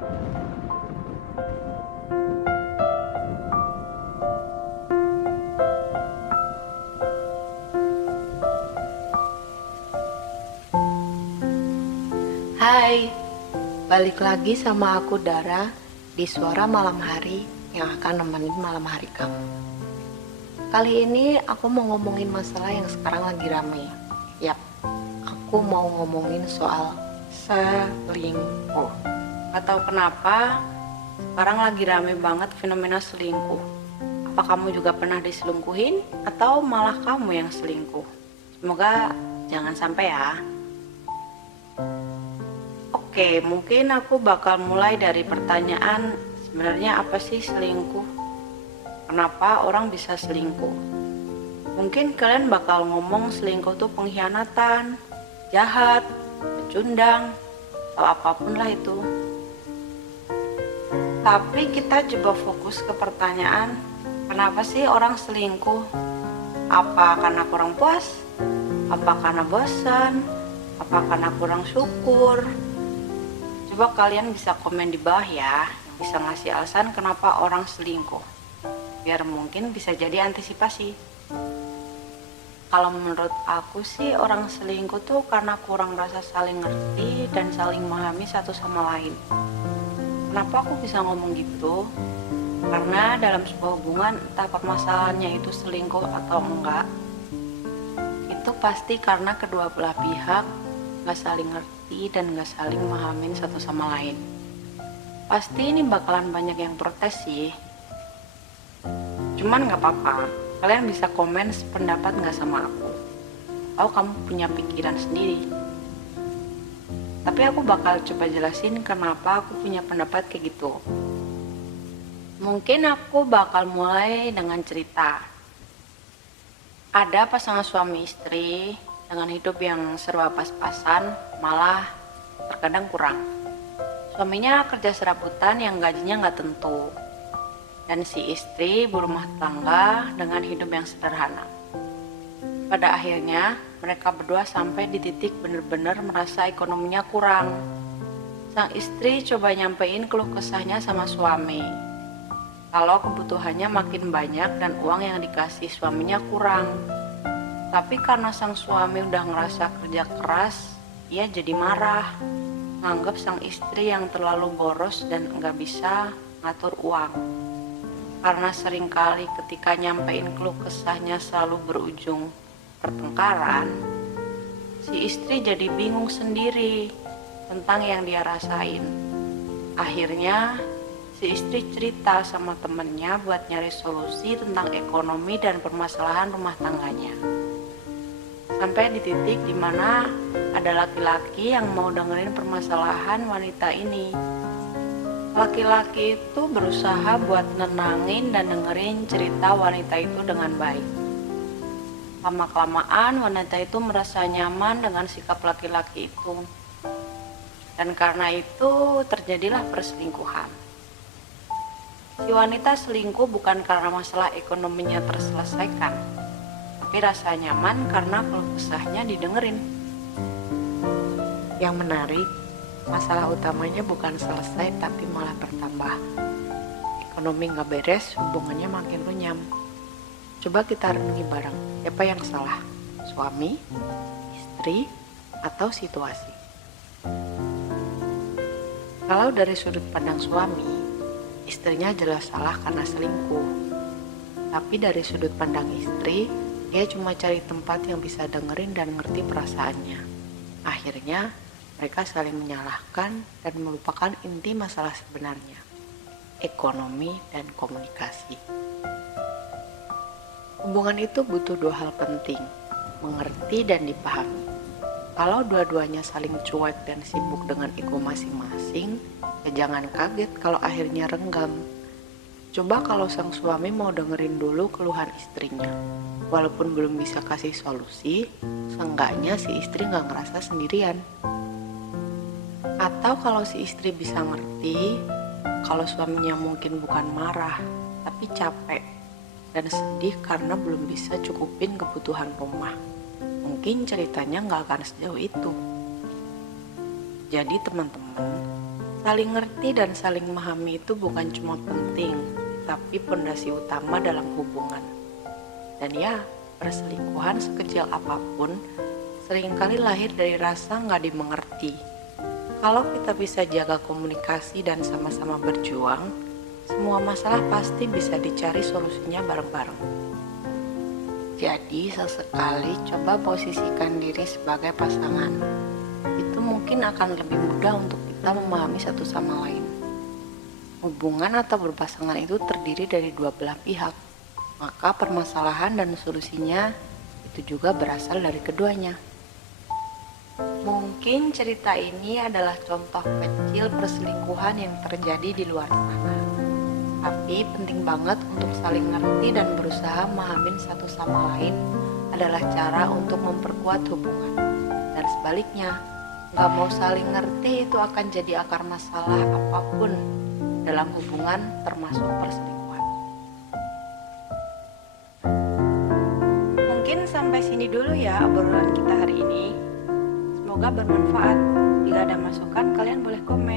Hai, balik lagi sama aku Dara di Suara Malam Hari yang akan nemenin malam hari kamu. Kali ini aku mau ngomongin masalah yang sekarang lagi rame. Yap, aku mau ngomongin soal selingkuh. Atau kenapa sekarang lagi rame banget fenomena selingkuh. Apa kamu juga pernah diselingkuhin atau malah kamu yang selingkuh? Semoga jangan sampai ya. Oke, mungkin aku bakal mulai dari pertanyaan, sebenarnya apa sih selingkuh? Kenapa orang bisa selingkuh? Mungkin kalian bakal ngomong selingkuh tuh pengkhianatan, jahat, pecundang, atau apapun lah itu. Tapi kita coba fokus ke pertanyaan, kenapa sih orang selingkuh? Apa karena kurang puas? Apa karena bosan? Apa karena kurang syukur? Coba kalian bisa komen di bawah ya, bisa ngasih alasan kenapa orang selingkuh, biar mungkin bisa jadi antisipasi. Kalau menurut aku sih orang selingkuh tuh karena kurang rasa saling ngerti dan saling memahami satu sama lain. Kenapa aku bisa ngomong gitu? Karena dalam sebuah hubungan, entah permasalahannya itu selingkuh atau enggak, itu pasti karena kedua belah pihak gak saling ngerti dan gak saling memahamin satu sama lain. Pasti ini bakalan banyak yang protes sih. Cuman gak apa-apa, kalian bisa komen sependapat gak sama aku, atau kamu punya pikiran sendiri. Tapi aku bakal coba jelasin kenapa aku punya pendapat kayak gitu. Mungkin aku bakal mulai dengan cerita. Ada pasangan suami istri dengan hidup yang serba pas-pasan, malah terkadang kurang. Suaminya kerja serabutan yang gajinya gak tentu, dan si istri berumah tangga dengan hidup yang sederhana. Pada akhirnya, mereka berdua sampai di titik benar-benar merasa ekonominya kurang. Sang istri coba nyampein keluh kesahnya sama suami, kalau kebutuhannya makin banyak dan uang yang dikasih suaminya kurang. Tapi karena sang suami udah ngerasa kerja keras, ia jadi marah, nganggap sang istri yang terlalu boros dan nggak bisa ngatur uang. Karena seringkali ketika nyampein keluh kesahnya selalu berujung pertengkaran, si istri jadi bingung sendiri tentang yang dia rasain. Akhirnya si istri cerita sama temennya buat nyari solusi tentang ekonomi dan permasalahan rumah tangganya. Sampai di titik dimana ada laki-laki yang mau dengerin permasalahan wanita ini. Laki-laki itu berusaha buat nenangin dan dengerin cerita wanita itu dengan baik. Lama-kelamaan wanita itu merasa nyaman dengan sikap laki-laki itu. Dan karena itu terjadilah perselingkuhan. Si wanita selingkuh bukan karena masalah ekonominya terselesaikan, tapi rasa nyaman karena keluh kesahnya didengerin. Yang menarik, masalah utamanya bukan selesai tapi malah bertambah. Ekonomi gak beres, hubungannya makin runyam. Coba kita renungi bareng, siapa yang salah? Suami, istri, atau situasi? Kalau dari sudut pandang suami, istrinya jelas salah karena selingkuh. Tapi dari sudut pandang istri, dia cuma cari tempat yang bisa dengerin dan ngerti perasaannya. Akhirnya, mereka saling menyalahkan dan melupakan inti masalah sebenarnya, ekonomi dan komunikasi. Hubungan itu butuh dua hal penting, mengerti dan dipahami. Kalau dua-duanya saling cuek dan sibuk dengan ego masing-masing, ya jangan kaget kalau akhirnya renggang. Coba kalau sang suami mau dengerin dulu keluhan istrinya. Walaupun belum bisa kasih solusi, seenggaknya si istri gak ngerasa sendirian. Atau kalau si istri bisa ngerti, kalau suaminya mungkin bukan marah, tapi capek dan sedih karena belum bisa cukupin kebutuhan rumah, mungkin ceritanya gak akan sejauh itu. Jadi teman-teman, Saling ngerti dan saling memahami itu bukan cuma penting, tapi pondasi utama dalam hubungan. Dan ya, perselingkuhan sekecil apapun seringkali lahir dari rasa nggak dimengerti. Kalau kita bisa jaga komunikasi dan sama-sama berjuang, semua masalah pasti bisa dicari solusinya bareng-bareng. Jadi sesekali coba posisikan diri sebagai pasangan. Itu mungkin akan lebih mudah untuk kita memahami satu sama lain. Hubungan atau berpasangan itu terdiri dari dua belah pihak, maka permasalahan dan solusinya itu juga berasal dari keduanya. Mungkin cerita ini adalah contoh kecil perselingkuhan yang terjadi di luar sana. Tapi penting banget untuk saling ngerti dan berusaha memahamin satu sama lain adalah cara untuk memperkuat hubungan. Dan sebaliknya, gak mau saling ngerti itu akan jadi akar masalah apapun dalam hubungan termasuk perselingkuhan. Mungkin sampai sini dulu ya obrolan kita hari ini. Semoga bermanfaat. Jika ada masukan, kalian boleh komen.